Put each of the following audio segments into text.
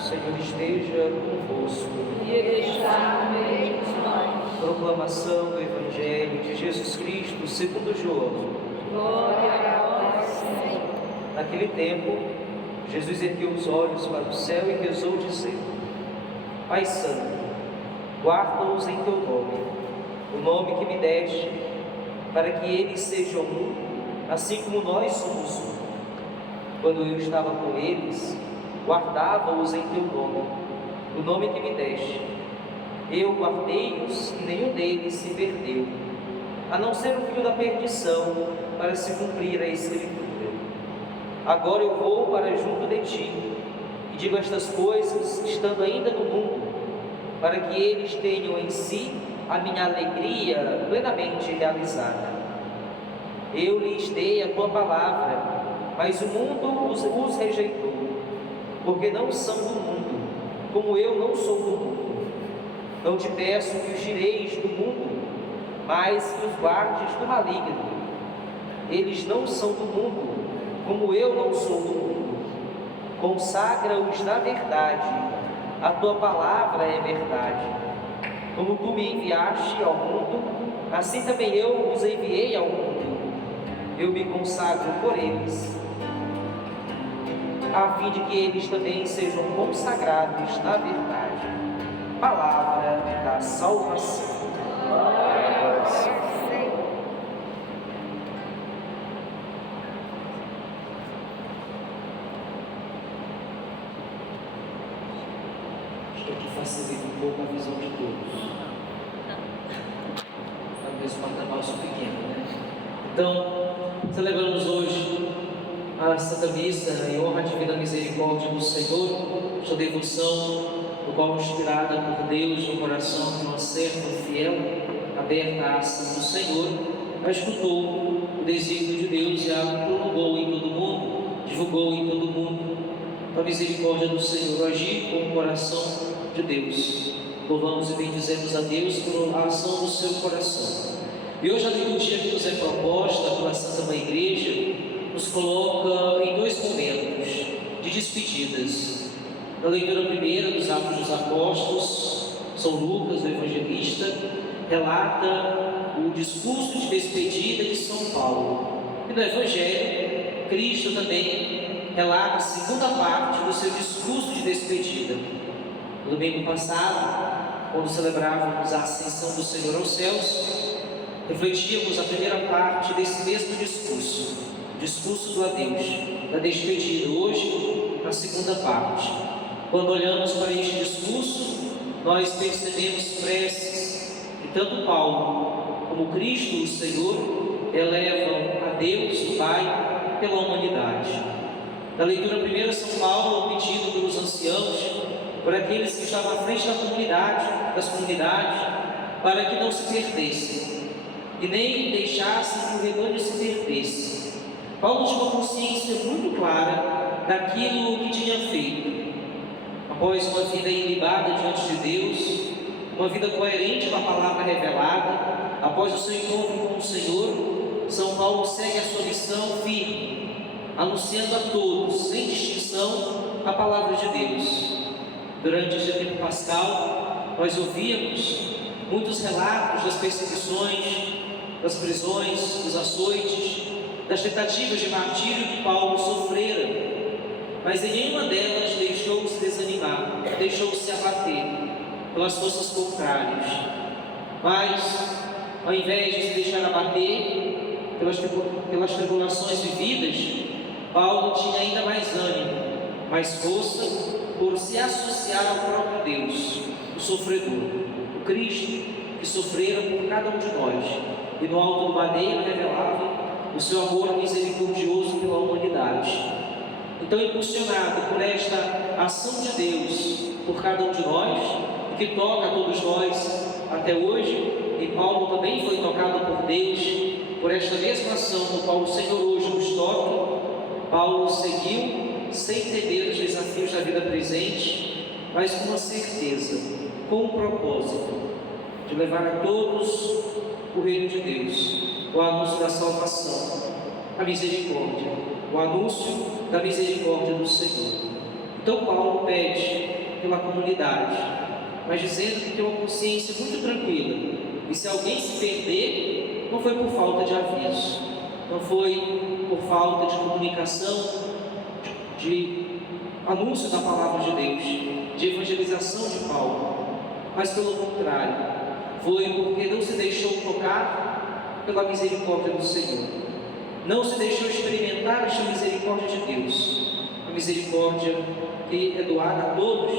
Senhor esteja convosco. E Ele está no meio de nós. Proclamação do Evangelho de Jesus Cristo segundo João. Glória a vós, Senhor. Naquele tempo, Jesus ergueu os olhos para o céu e rezou, dizendo: Pai Santo, guarda-os em teu nome, o nome que me deste, para que eles sejam um, assim como nós somos um. Quando eu estava com eles, guardava-os em teu nome, o nome que me deste. Eu guardei-os e nenhum deles se perdeu, a não ser o filho da perdição, para se cumprir a Escritura. Agora eu vou para junto de ti, e digo estas coisas, estando ainda no mundo, para que eles tenham em si a minha alegria plenamente realizada. Eu lhes dei a tua palavra, mas o mundo os rejeitou, porque não são do mundo, como eu não sou do mundo. Não te peço que os tireis do mundo, mas que os guardes do maligno. Eles não são do mundo, como eu não sou do mundo. Consagra-os na verdade, a tua palavra é verdade. Como tu me enviaste ao mundo, assim também eu os enviei ao mundo. Eu me consagro por eles, a fim de que eles também sejam consagrados na verdade. Palavra da salvação. Glória a vós, Senhor. Acho que facilita um pouco a visão de todos. Talvez um arcabouço pequeno, né? Então, celebramos hoje a Santa Missa em honra à Divina Misericórdia do Senhor, esta devoção, no qual, inspirada por Deus no coração de uma serva fiel, aberta à ação do Senhor, a escutou o desígnio de Deus e a promulgou em todo o mundo, divulgou em todo o mundo. A misericórdia do Senhor agir com o coração de Deus. Louvamos e bendizemos a Deus por a ação do seu coração. E hoje a liturgia que nos é proposta pela Santa Mãe Igreja nos coloca em dois momentos de despedidas. Na leitura primeira dos Atos dos Apóstolos, São Lucas, o evangelista, relata o discurso de despedida de São Paulo. E no Evangelho, Cristo também relata a segunda parte do seu discurso de despedida. No domingo passado, quando celebrávamos a ascensão do Senhor aos céus, refletíamos a primeira parte desse mesmo discurso, o discurso do adeus, da despedida. Hoje, na segunda parte, quando olhamos para este discurso, nós percebemos preces que tanto Paulo como Cristo, o Senhor, elevam a Deus, o Pai, pela humanidade. Na leitura primeira, São Paulo, pedindo pelos anciãos, por aqueles que estavam à frente das comunidades, para que não se perdessem e nem deixassem que o rebanho se perdesse. Paulo tinha uma consciência muito clara daquilo que tinha feito. Após uma vida ilibada diante de Deus, uma vida coerente com a palavra revelada, após o seu encontro com o Senhor, São Paulo segue a sua missão firme, anunciando a todos, sem distinção, a palavra de Deus. Durante este tempo pascal, nós ouvíamos muitos relatos das perseguições, das prisões, dos açoites, das tentativas de martírio que Paulo sofrera, mas em nenhuma delas deixou-se desanimar, deixou-se abater pelas forças contrárias. Mas, ao invés de se deixar abater pelas tribulações vividas, Paulo tinha ainda mais ânimo, mais força, por se associar ao próprio Deus, o sofredor, o Cristo, que sofrera por cada um de nós, e no alto do madeiro revelava o seu amor misericordioso pela humanidade. Então, impulsionado por esta ação de Deus por cada um de nós, que toca a todos nós até hoje, e Paulo também foi tocado por Deus por esta mesma ação no qual o Senhor hoje nos toca, Paulo seguiu sem temer os desafios da vida presente, mas com uma certeza, com um propósito de levar a todos o reino de Deus, o anúncio da salvação, a misericórdia, o anúncio da misericórdia do Senhor. Então Paulo pede pela comunidade, mas dizendo que tem uma consciência muito tranquila. E se alguém se perder, não foi por falta de aviso, não foi por falta de comunicação, de anúncio da palavra de Deus, de evangelização de Paulo, mas pelo contrário, foi porque não se deixou tocar pela misericórdia do Senhor, não se deixou experimentar esta misericórdia de Deus, a misericórdia que é doada a todos,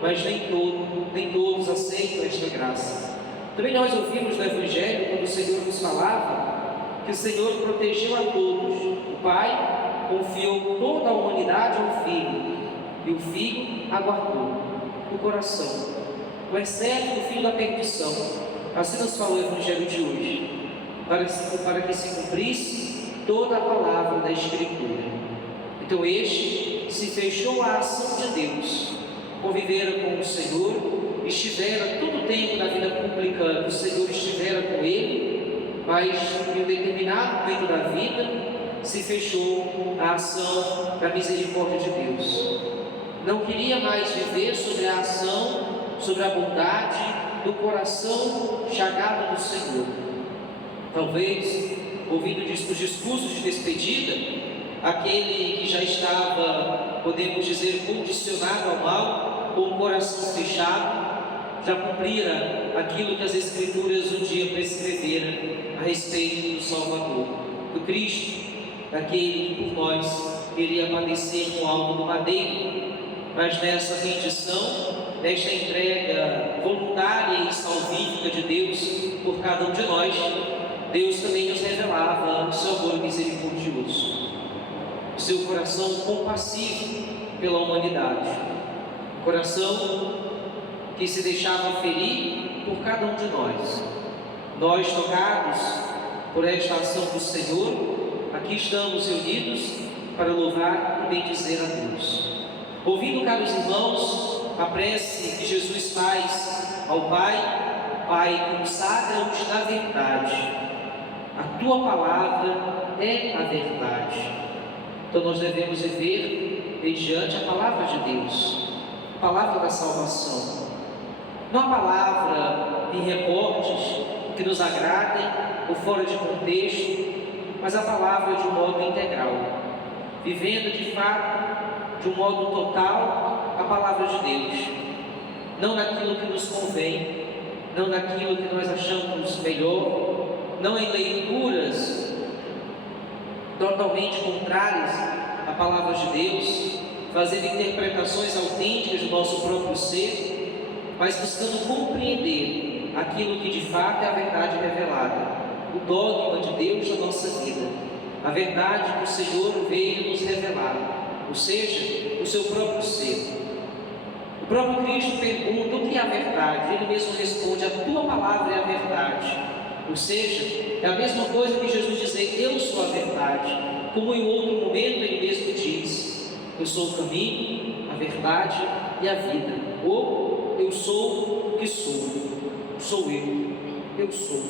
mas nem todos aceitam esta graça. Também nós ouvimos no Evangelho, quando o Senhor nos falava, que o Senhor protegeu a todos. O Pai confiou toda a humanidade ao Filho, e o Filho aguardou no coração, o exceto do filho da perdição. Assim nos falou o Evangelho de hoje, para que se cumprisse toda a palavra da Escritura. Então este se fechou à ação de Deus, convivera com o Senhor, estivera todo o tempo da vida pública, o Senhor estivera com ele, mas em um determinado momento da vida se fechou à ação da misericórdia de Deus. Não queria mais viver sobre a ação, sobre a bondade do coração chagado do Senhor. Talvez, ouvindo os discursos de despedida, aquele que já estava, podemos dizer, condicionado ao mal, com o coração fechado, já cumprira aquilo que as Escrituras um dia prescreveram a respeito do Salvador, do Cristo, daquele que por nós iria padecer no alto do madeiro. Mas nessa rendição, nesta entrega voluntária e salvífica de Deus por cada um de nós, Deus também nos revelava o seu amor misericordioso, o seu coração compassivo pela humanidade, um coração que se deixava ferir por cada um de nós. Nós, tocados por esta ação do Senhor, aqui estamos reunidos para louvar e bendizer a Deus. Ouvindo, caros irmãos, a prece que Jesus faz ao Pai: Pai, consagra-os na verdade, a Tua palavra é a verdade. Então nós devemos viver mediante a palavra de Deus, a palavra da salvação, não a palavra em recortes que nos agradem ou fora de contexto, mas a palavra de um modo integral, vivendo de fato, de um modo total, a palavra de Deus, não naquilo que nos convém, não naquilo que nós achamos melhor, não em leituras totalmente contrárias à palavra de Deus, fazendo interpretações autênticas do nosso próprio ser, mas buscando compreender aquilo que de fato é a verdade revelada, o dogma de Deus na nossa vida, a verdade que o Senhor veio nos revelar, ou seja, o seu próprio ser. O próprio Cristo pergunta o que é a verdade, ele mesmo responde: a tua palavra é a verdade. Ou seja, é a mesma coisa que Jesus dizer: eu sou a verdade, como em outro momento ele mesmo diz: eu sou o caminho, a verdade e a vida, ou eu sou o que sou eu sou.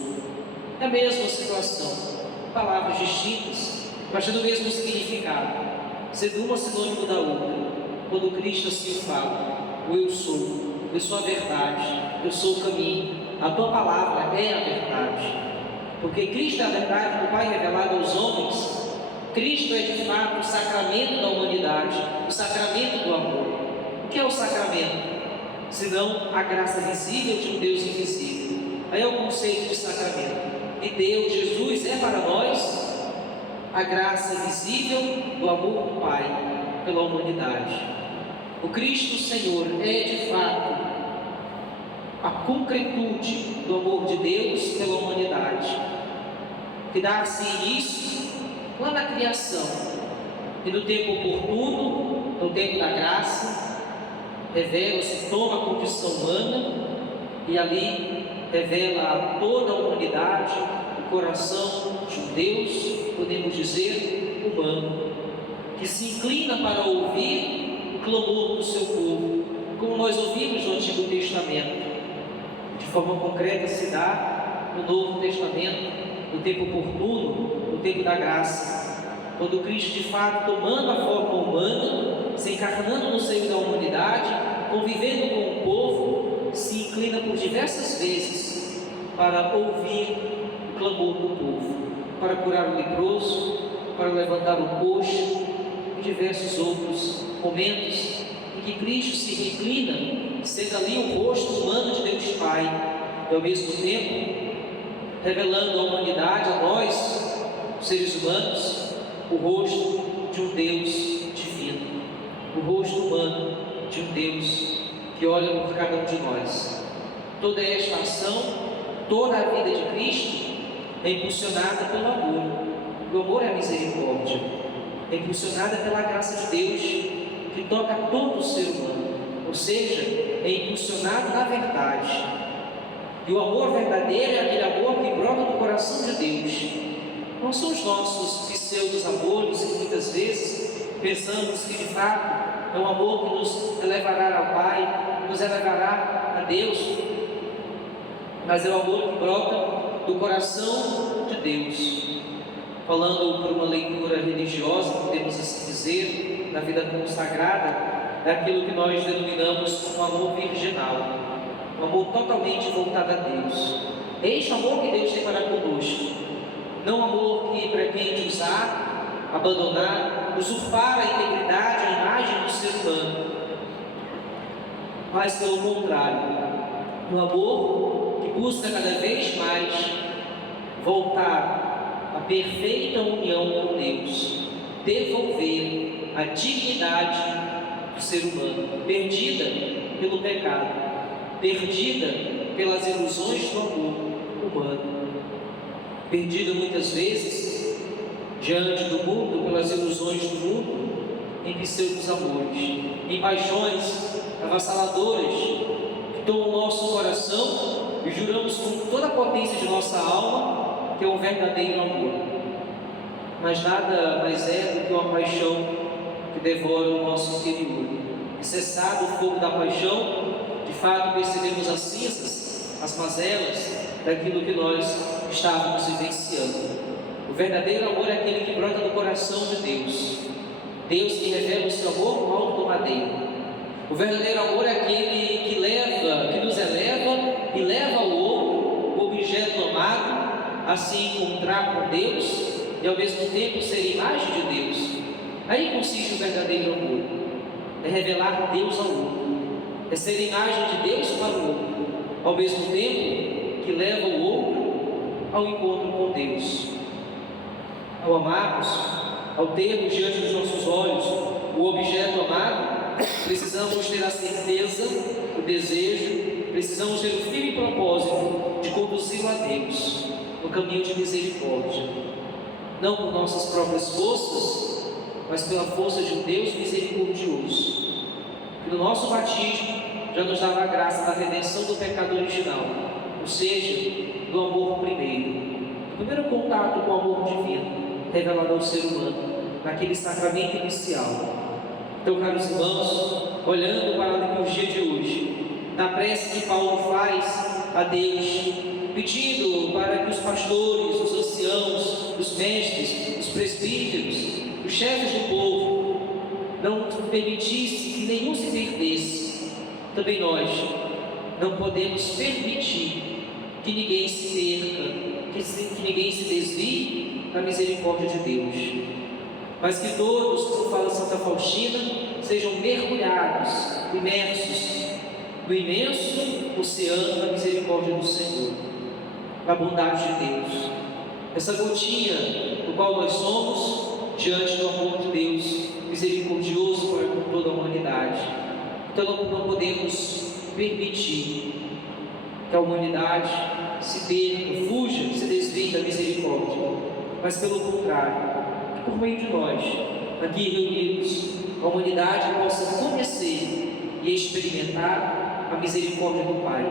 É a mesma situação, palavras distintas, mas tendo o mesmo significado, sendo uma sinônimo da outra. Quando Cristo assim fala: o eu sou a verdade, eu sou o caminho, a tua palavra é a verdade. Porque Cristo é a verdade do Pai revelado aos homens. Cristo é de fato o sacramento da humanidade, o sacramento do amor. O que é o sacramento? Senão a graça visível de um Deus invisível. Aí é o conceito de sacramento. E Deus, Jesus, é para nós a graça visível do amor do Pai pela humanidade. O Cristo Senhor é de fato a concretude do amor de Deus pela humanidade, que dá-se início lá na criação, e no tempo oportuno, no tempo da graça, revela-se, toma a condição humana, e ali revela a toda a humanidade o coração de um Deus, podemos dizer, humano, que se inclina para ouvir o clamor do seu povo, como nós ouvimos no Antigo Testamento. De forma concreta se dá no Novo Testamento, no tempo oportuno, no tempo da graça, quando Cristo, de fato, tomando a forma humana, se encarnando no seio da humanidade, convivendo com o povo, se inclina por diversas vezes para ouvir o clamor do povo, para curar o leproso, para levantar o coxo, e diversos outros momentos em que Cristo se reclina, sendo ali o rosto humano de Deus Pai, e ao mesmo tempo revelando à humanidade, a nós, os seres humanos, o rosto de um Deus divino, o rosto humano de um Deus que olha por cada um de nós. Toda esta ação, toda a vida de Cristo é impulsionada pelo amor. O amor é a misericórdia, é impulsionada pela graça de Deus que toca todo o ser humano, ou seja, é impulsionado na verdade. E o amor verdadeiro é aquele amor que brota do coração de Deus. Não são os nossos pseudos amores que muitas vezes pensamos que de fato é um amor que nos elevará ao Pai, nos elevará a Deus, mas é o amor que brota do coração de Deus. Falando por uma leitura religiosa, podemos assim dizer, na vida consagrada, é aquilo que nós denominamos um amor virginal, um amor totalmente voltado a Deus. É este amor que Deus tem para conosco, não um amor que pretende usar, abandonar, usurpar a integridade, a imagem do ser humano, mas pelo contrário, um amor que busca cada vez mais voltar a perfeita união com Deus, devolver a dignidade do ser humano, perdida pelo pecado, perdida pelas ilusões do amor humano, perdida muitas vezes diante do mundo pelas ilusões do mundo, em pseudos amores, em paixões avassaladoras que tomam o nosso coração e juramos com toda a potência de nossa alma que é um verdadeiro amor. Mas nada mais é do que uma paixão que devora o nosso interior. E cessado o fogo da paixão, de fato percebemos as cinzas, as mazelas daquilo que nós estávamos vivenciando. O verdadeiro amor é aquele que brota do coração de Deus. Deus que revela o seu amor no alto do madeiro. O verdadeiro amor é aquele que nos eleva e leva ao outro, o objeto amado, a se encontrar com Deus e ao mesmo tempo ser imagem de Deus. Aí consiste o verdadeiro amor, é revelar Deus ao outro, é ser imagem de Deus para o outro, ao mesmo tempo que leva o outro ao encontro com Deus. Ao amarmos, ao termos diante dos nossos olhos o objeto amado, precisamos ter a certeza, o desejo, precisamos ter o firme propósito de conduzi-lo a Deus no caminho de misericórdia, não por nossas próprias forças, mas pela força de um Deus misericordioso, que no nosso batismo já nos dava a graça da redenção do pecado original, ou seja, do amor primeiro, o primeiro contato com o amor divino revelado ao ser humano, naquele sacramento inicial. Então, caros irmãos, olhando para a liturgia de hoje, na prece que Paulo faz a Deus, pedindo para que os pastores, os anciãos, os mestres, os presbíteros, os chefes do povo, não permitissem que nenhum se perdesse. Também nós não podemos permitir que ninguém se perca, que ninguém se desvie da misericórdia de Deus, mas que todos, como fala Santa Faustina, sejam mergulhados, imersos no imenso oceano da misericórdia do Senhor, da bondade de Deus, essa gotinha do qual nós somos diante do amor de Deus misericordioso para com toda a humanidade. Então não podemos permitir que a humanidade se perca, fuja, se desvie da misericórdia, mas pelo contrário, que por meio de nós, aqui reunidos, a humanidade possa conhecer e experimentar a misericórdia do Pai,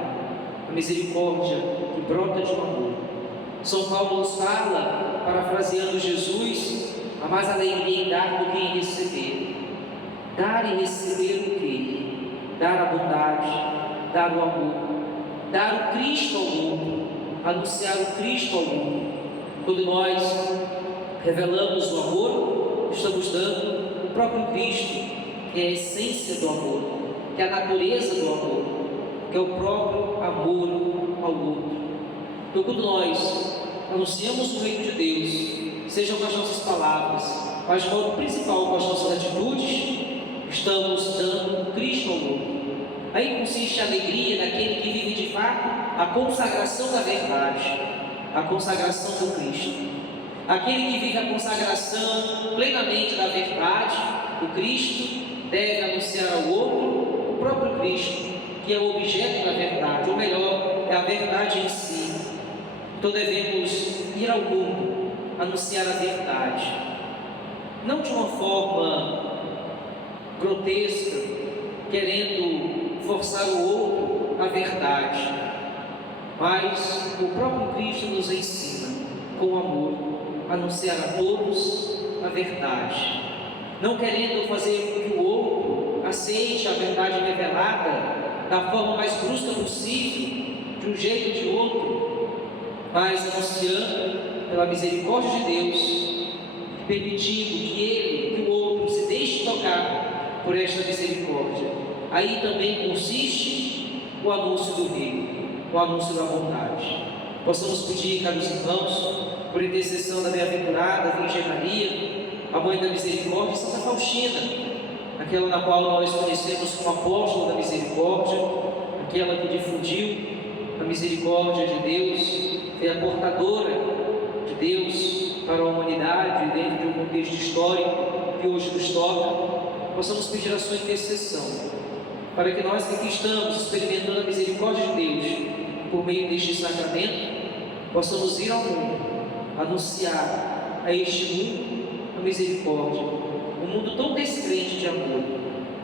a misericórdia que brota de um amor. São Paulo nos fala, parafraseando Jesus, há mais alegria em dar do que em receber. Dar e receber o quê? Dar a bondade, dar o amor, dar o Cristo ao mundo, anunciar o Cristo ao mundo. Quando nós revelamos o amor, estamos dando o próprio Cristo que é a essência do amor, que é a natureza do amor, que é o próprio amor ao outro. Então, quando nós anunciamos o reino de Deus, seja com as nossas palavras, mas de modo principal com as nossas atitudes, estamos dando Cristo ao outro. Aí consiste a alegria daquele que vive de fato a consagração da verdade, a consagração do Cristo. Aquele que vive a consagração plenamente da verdade, do Cristo, deve anunciar ao outro o próprio Cristo, que é o objeto da verdade, ou melhor, é a verdade em si. Então devemos ir ao mundo, anunciar a verdade, não de uma forma grotesca, querendo forçar o outro à verdade, mas o próprio Cristo nos ensina, com amor, a anunciar a todos a verdade, não querendo fazer com que o outro aceite a verdade revelada da forma mais brusca possível, de um jeito ou de outro, mas anunciando pela misericórdia de Deus, permitindo que o outro se deixe tocar por esta misericórdia. Aí também consiste o anúncio do reino, o anúncio da bondade. Possamos pedir, caros irmãos, por intercessão da bem-aventurada Virgem Maria, a Mãe da Misericórdia, e Santa Faustina, aquela na qual nós conhecemos como apóstola da misericórdia, aquela que difundiu a misericórdia de Deus, foi a portadora de Deus para a humanidade dentro de um contexto histórico que hoje nos toca. Possamos pedir a sua intercessão, para que nós que aqui estamos experimentando a misericórdia de Deus por meio deste sacramento, possamos ir ao mundo, anunciar a este mundo a misericórdia, um mundo tão descrente de amor.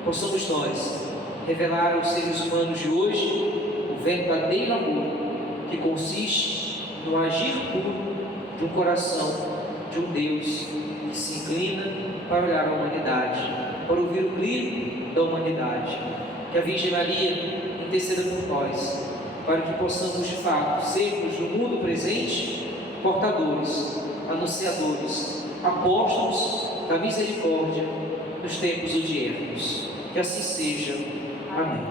Possamos nós revelar aos seres humanos de hoje o verdadeiro amor, que consiste no agir puro de um coração de um Deus que se inclina para olhar a humanidade, para ouvir o grito da humanidade. Que a Virgem Maria interceda por nós, para que possamos de fato sermos no mundo presente portadores, anunciadores, apóstolos da misericórdia nos tempos odiernos. Que assim seja. Amém.